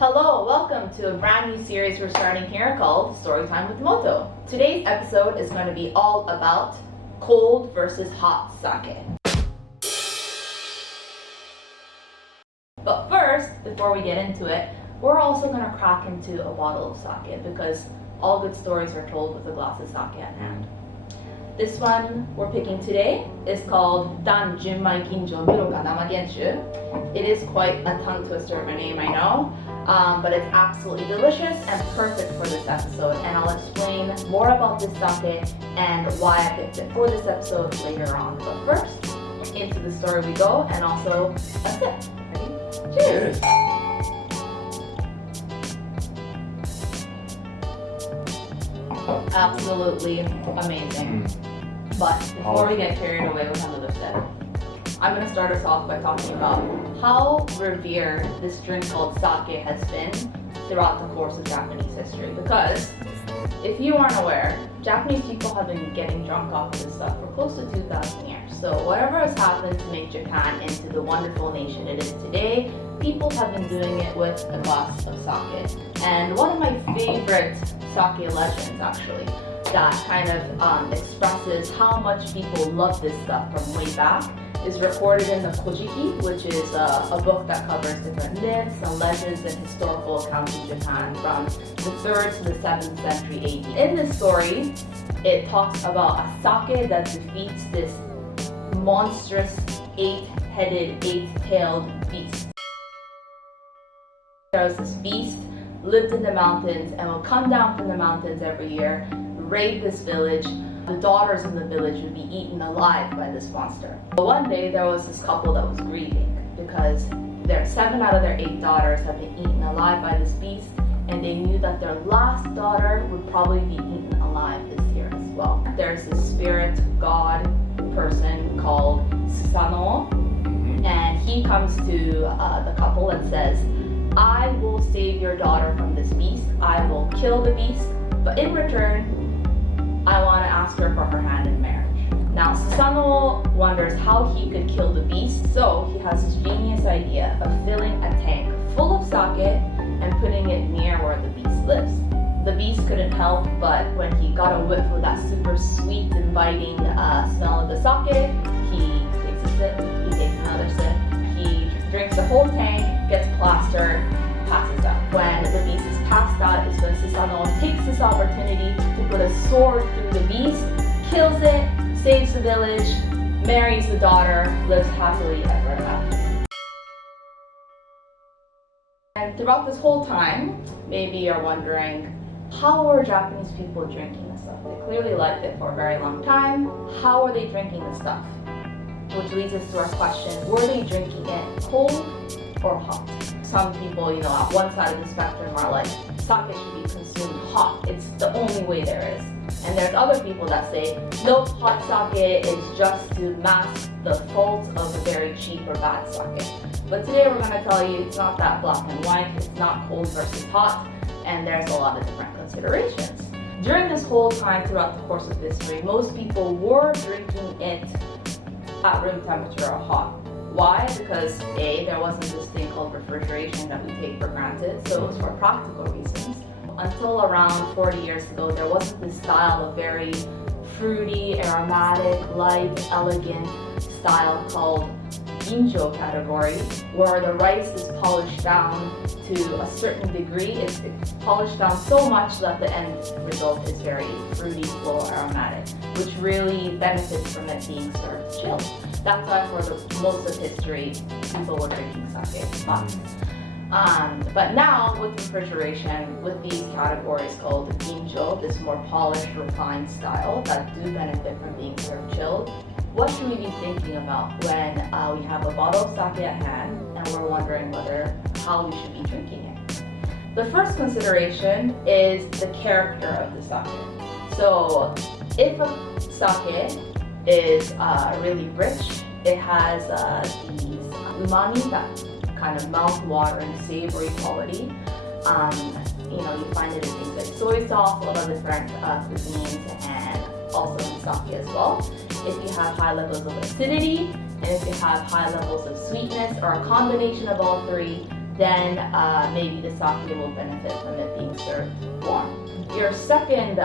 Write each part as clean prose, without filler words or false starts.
Hello, welcome to a brand new series we're starting here called Storytime with Moto. Today's episode is going to be all about cold versus hot sake. But first, before we get into it, we're also going to crack into a bottle of sake because all good stories are told with a glass of sake at hand. This one we're picking today is called Junmai Ginjo Muroka Genshu. It is quite a tongue twister of a name, I know. But it's absolutely delicious and perfect for this episode, and I'll explain more about this sake and why I picked it for this episode later on. But first, into the story we go, and also a sip. Ready? Cheers! Absolutely amazing. But before we get carried away with another sip, I'm going to start us off by talking about how revered this drink called sake has been throughout the course of Japanese history. Because, if you aren't aware, Japanese people have been getting drunk off of this stuff for close to 2,000 years. So whatever has happened to make Japan into the wonderful nation it is today, people have been doing it with a glass of sake. And one of my favorite sake legends, actually, that kind of expresses how much people love this stuff from way back, is recorded in the Koji, which is a book that covers different myths and legends and historical accounts of Japan from the 3rd to the 7th century AD. In this story, it talks about a sake that defeats this monstrous 8-headed, 8-tailed beast. There was this beast, lived in the mountains, and would come down from the mountains every year, raid this village. The daughters in the village would be eaten alive by this monster. But one day there was this couple that was grieving because their 7 out of their 8 daughters had been eaten alive by this beast, and they knew that their last daughter would probably be eaten alive this year as well. There's this spirit god person called Susano, and he comes to the couple and says, "I will save your daughter from this beast. I will kill the beast, but in return, I want to ask her for her hand in marriage." Now, Susano wonders how he could kill the beast, so he has this genius idea of filling a tank full of sake and putting it near where the beast lives. The beast couldn't help, but when he got a whiff of that super sweet, inviting smell of the sake, he takes a sip, he takes another sip, he drinks the whole tank, gets plastered, passes out. When the beast is passed out is when Susano takes this opportunity to put a sword through the beast, kills it, saves the village, marries the daughter, lives happily ever after. And throughout this whole time, maybe you're wondering, how were Japanese people drinking this stuff? They clearly liked it for a very long time. How were they drinking this stuff? Which leads us to our question, were they drinking it cold or hot? Some people, at one side of the spectrum are like, sake should be consumed hot. It's the only way there is. And there's other people that say, no, hot sake is just to mask the fault of a very cheap or bad sake. But today we're going to tell you it's not that black and white, it's not cold versus hot, and there's a lot of different considerations. During this whole time throughout the course of history, most people were drinking it at room temperature or hot. Why? Because A, there wasn't this thing called refrigeration that we take for granted, so it was for practical reasons. Until around 40 years ago, there wasn't this style of very fruity, aromatic, light, elegant style called Ginjo category, where the rice is polished down to a certain degree. It's polished down so much that the end result is very fruity, full, aromatic, which really benefits from it being served chilled. That's why for most of history, people were drinking sake hot. But now, with refrigeration, with these categories called Ginjo, this more polished, refined style that do benefit from being served chilled, what should we be thinking about when we have a bottle of sake at hand and we're wondering how we should be drinking it? The first consideration is the character of the sake. So, if a sake is really rich, it has these umami, that kind of mouth-watering, savory quality. You find it in things like soy sauce, a lot of different cuisines, and also in sake as well. If you have high levels of acidity, and if you have high levels of sweetness, or a combination of all three, then maybe the sake will benefit from it being served warm. Your second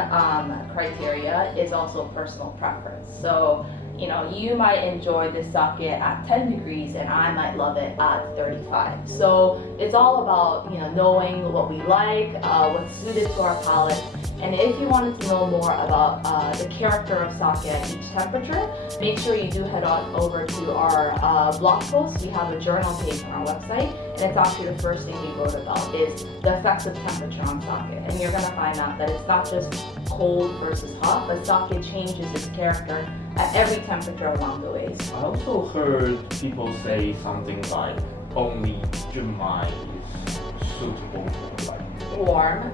criteria is also personal preference. So, you know, you might enjoy this sake at 10 degrees and I might love it at 35. So it's all about, you know, knowing what we like, what's suited to our palate. And if you wanted to know more about the character of sake at each temperature, make sure you do head on over to our blog post. We have a journal page on our website, and it's actually the first thing we wrote about is the effects of temperature on sake. And you're going to find out that it's not just cold versus hot, but sake changes its character at every temperature along the ways. I also heard people say something like only Junmai is suitable for like warm.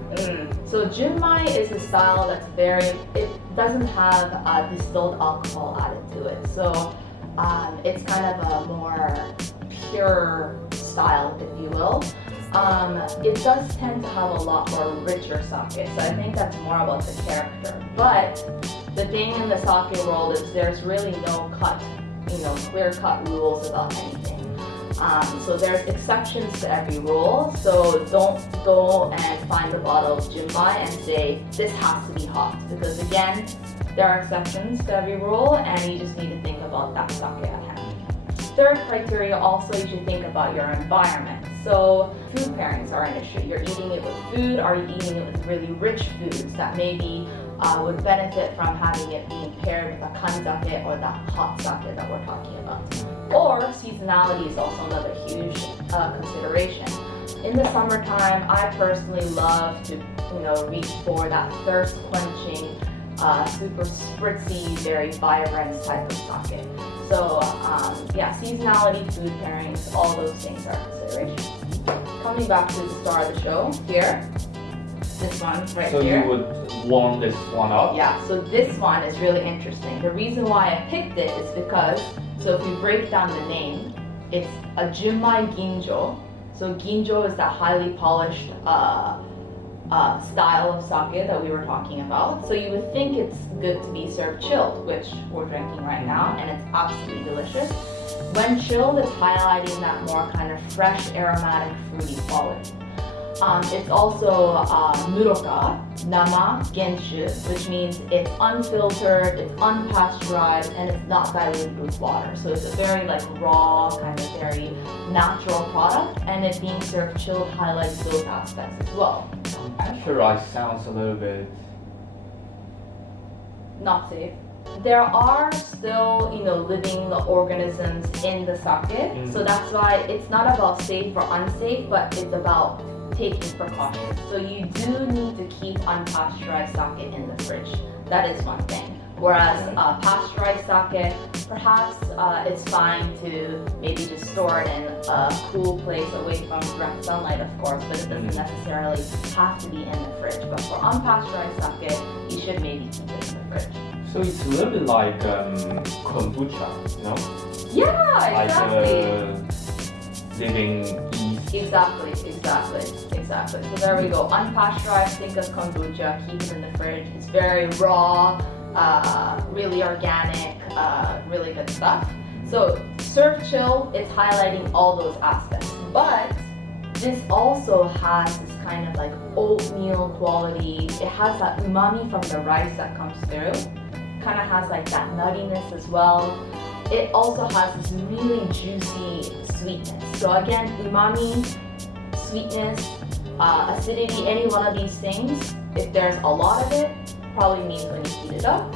So Junmai is a style that's it doesn't have distilled alcohol added to it. So it's kind of a more pure style, if you will. It does tend to have a lot more richer sake, so I think that's more about the character. But the thing in the sake world is there's really no clear-cut rules about anything. So there's exceptions to every rule, so don't go and find a bottle of Junmai and say, this has to be hot, because again, there are exceptions to every rule, and you just need to think about that sake at hand. Third criteria, also you should think about your environment. So food pairings are an issue. You're eating it with food, are you eating it with really rich foods that maybe would benefit from having it being paired with a kanzake or that hot sake that we're talking about. Or seasonality is also another huge consideration. In the summertime, I personally love to reach for that thirst quenching, super spritzy, very vibrant type of sake. So seasonality, food pairings, all those things are considerations. Coming back to the star of the show here, this one right so here. So you would warm this one up? Yeah, so this one is really interesting. The reason why I picked it is because, so if we break down the name, it's a Junmai Ginjo. So Ginjo is that highly polished style of sake that we were talking about. So you would think it's good to be served chilled, which we're drinking right now, and it's absolutely delicious. When chilled, it's highlighting that more kind of fresh, aromatic, fruity quality. It's also Muroka, nama, Genshu, which means it's unfiltered, it's unpasteurized, and it's not diluted with water. So it's a very raw, kind of very natural product, and it being served chilled highlights those aspects as well. Pasteurized sounds a little bit not safe. There are still, living organisms in the sake, so that's why it's not about safe or unsafe, but it's about taking precautions. So you do need to keep unpasteurized sake in the fridge. That is one thing. Whereas pasteurized sake, perhaps it's fine to maybe just store it in a cool place away from direct sunlight, of course, but it doesn't necessarily have to be in the fridge. But for unpasteurized sake, you should maybe keep it in the fridge. So it's a little bit like kombucha, no? Yeah, exactly. Like living yeast. Exactly. So there we go. Unpasteurized, think of kombucha, keep it in the fridge. It's very raw, really organic, really good stuff. So served chilled, it's highlighting all those aspects. But this also has this kind of oatmeal quality. It has that umami from the rice that comes through. Kind of has that nuttiness as well. It also has this really juicy sweetness. So again, umami, sweetness, acidity, any one of these things, if there's a lot of it, probably means when you heat it up,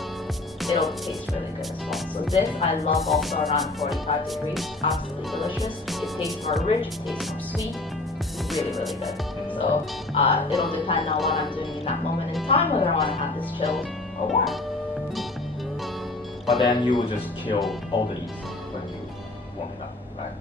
it'll taste really good as well. So this I love also around 45 degrees, absolutely delicious. It tastes more rich, it tastes more sweet, really, really good. So it'll depend on what I'm doing in that moment in time, whether I want to have this chilled or warm. But then you will just kill all the yeast when you warm it up, right?